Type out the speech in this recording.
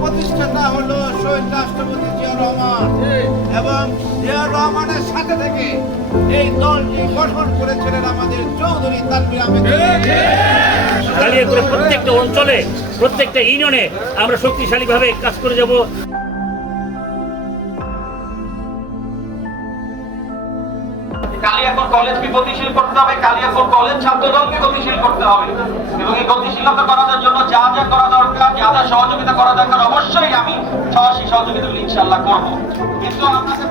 প্রতিষ্ঠাতা হলো শহীদ রাষ্ট্রপতি জিয়া রহমান এবং জিয়া রহমানের সাথে থেকে এই দলটি গঠন করেছিলেন আমাদের চৌধুরী তানভীর আহমেদ। করে প্রত্যেকটা অঞ্চলে প্রত্যেকটা ইউনিয়নে আমরা শক্তিশালীভাবে কাজ করে যাব। কালিয়াকৈর কলেজকে গতিশীল করতে হবে, কালিয়াকৈর কলেজ ছাত্রদলকে গতিশীল করতে হবে এবং এই গতিশীলতা করার জন্য যা যা করা দরকার, যা যা সহযোগিতা করা দরকার অবশ্যই আমি সহযোগিতা ইনশাআল্লাহ করব। কিন্তু আপনাদের